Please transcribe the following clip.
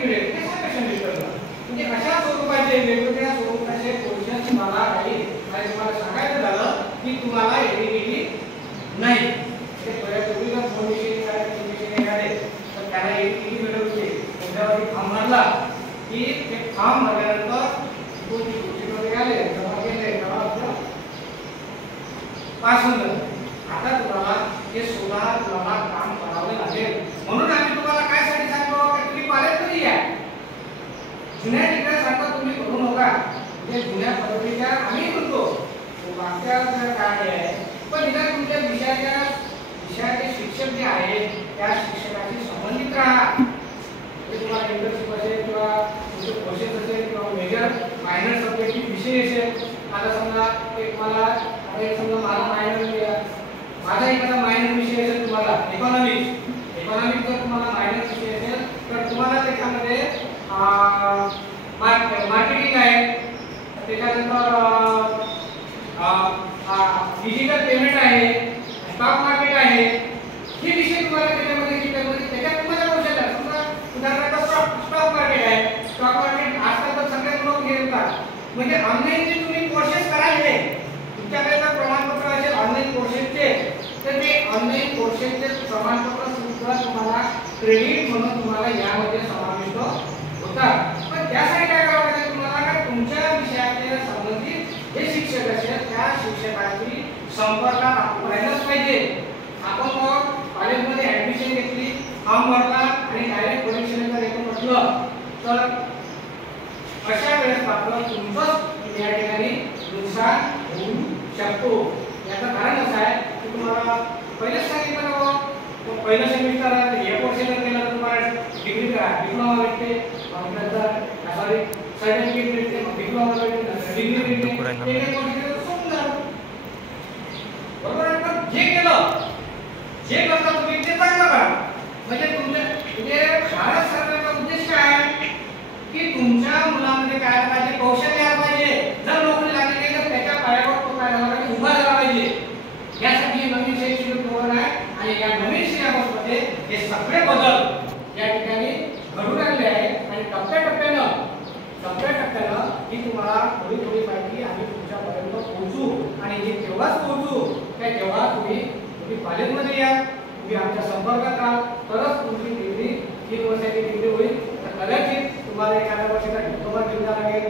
Certificate मिळेल ते सांगा सेमिस्टरला. म्हणजे अशा स्वरूपाचे वेगवेगळ्या स्वरूपाचे पोर्शन तुम्हाला राहील. आणि तुम्हाला सांगायचं झालं की तुम्हाला एलिजिबिलिटी नाही. ते पूर्वी जर 2 विषय निघाले 3 विषय निघाले तर त्याला एलिजिबिलिटी मिळवते. तुमच्यावरती फॉर्म भरला की ते फॉर्म भरल्यानंतर कोणती गोष्टीमध्ये आले जमा केले तेव्हा पास होऊन जातं. आता तुम्हाला हे 16 तुम्हाला काम करावे लागेल. म्हणून आम्ही तुम्हाला काय साठी सांगतो की तुम्ही कॉलेजमध्ये या. जुन्या डिग्र्यासारखं तुम्ही करू नका. म्हणजे जुन्या पद्धतीच्या आम्ही म्हणतो मागच्या काय आहे पण इथं तुमच्या विषयाचे शिक्षक जे आहेत त्या शिक्षकाशी संबंधित राहा. म्हणजे तुम्हाला इंटर्नशिप असेल किंवा तुमचे कोर्सेस असेल किंवा मेजर मायनर सब्जेक्टचे विषय असेल. आता समजा एक मला माझा एखादा मायनर विषय असेल तुम्हाला इकॉनॉमिक्स जर तुम्हाला मायनर विषय असेल तर तुम्हाला त्याच्यामध्ये मार्केटिंग आहे, त्याच्यानंतर डिजिटल पेमेंट आहे, स्टॉक मार्केट आहे. हे विषय तुम्हाला त्याच्यात तुम्हाला कौशल्य आहे. समजा उदाहरणार्थ स्टॉक मार्केट आहे. स्टॉक मार्केट आजकाल तर सगळेच लोक घेतात. म्हणजे ऑनलाईन जे तुम्ही कोर्सेस करायचे तुमच्याकडे जर प्रमाणपत्र असेल ऑनलाईन कोर्सेसचे तर ते ऑनलाईन कोर्सेसचे प्रमाणपत्र सुद्धा तुम्हाला क्रेडिट म्हणून तुम्हाला यामध्ये समाविष्ट होतात. पण त्यासाठी काय करावं लागेल तुम्हाला का तुमच्या विषयाच्या संबंधित जे शिक्षक असेल त्या शिक्षकाशी संपर्कात आपण राहिलंच पाहिजे. आपण मग कॉलेजमध्ये ऍडमिशन घेतली फॉर्म भरला आणि डायरेक्ट परीक्षेला जर येतो म्हटलं तर अशा वेळेस आपलं तुमचं या ठिकाणी नुकसान होऊ शकतो. याचं कारण असं आहे की तुम्हाला पहिलेच सांगितलं ना पहिलं सेमिस्टर आहे एक वर्ष जर केलं तर तुम्हाला डिग्री डिप्लोमा भेटते सॉरी सर्टिफिकेट भेटते डिप्लोमा भेटते डिग्री भेटते बरोबर आहे. पण जे केलं जे करता तुम्ही ते चांगलं करा. म्हणजे तुमच्या म्हणजे भारत सरकारचा उद्देश काय आहे की तुमच्या मुलांमध्ये काय पाहिजे कौशल्य आलं पाहिजे. जर नोकरी लागली तर त्याच्या पायावर तो काय झाला पाहिजे उभा झाला पाहिजे. यासाठी नवीन शैक्षणिक धोरण आहे आणि या नवीन सिलेबसमध्ये हे सगळे बदल या ठिकाणी घडून आले आहेत आणि टप्प्याटप्प्यानं ही तुम्हाला थोडी माहिती आम्ही तुमच्यापर्यंत पोहोचू आणि जे तेव्हाच पोहोचू त्या जेव्हा तुम्ही कॉलेजमध्ये या तुम्ही आमच्या संपर्कात राहा तरच तुमची डिग्री 3 वर्षाची डिग्री होईल. तर कदाचित तुम्हाला एखाद्या वर्षाचा डिप्लोमा घेऊन जावं लागेल.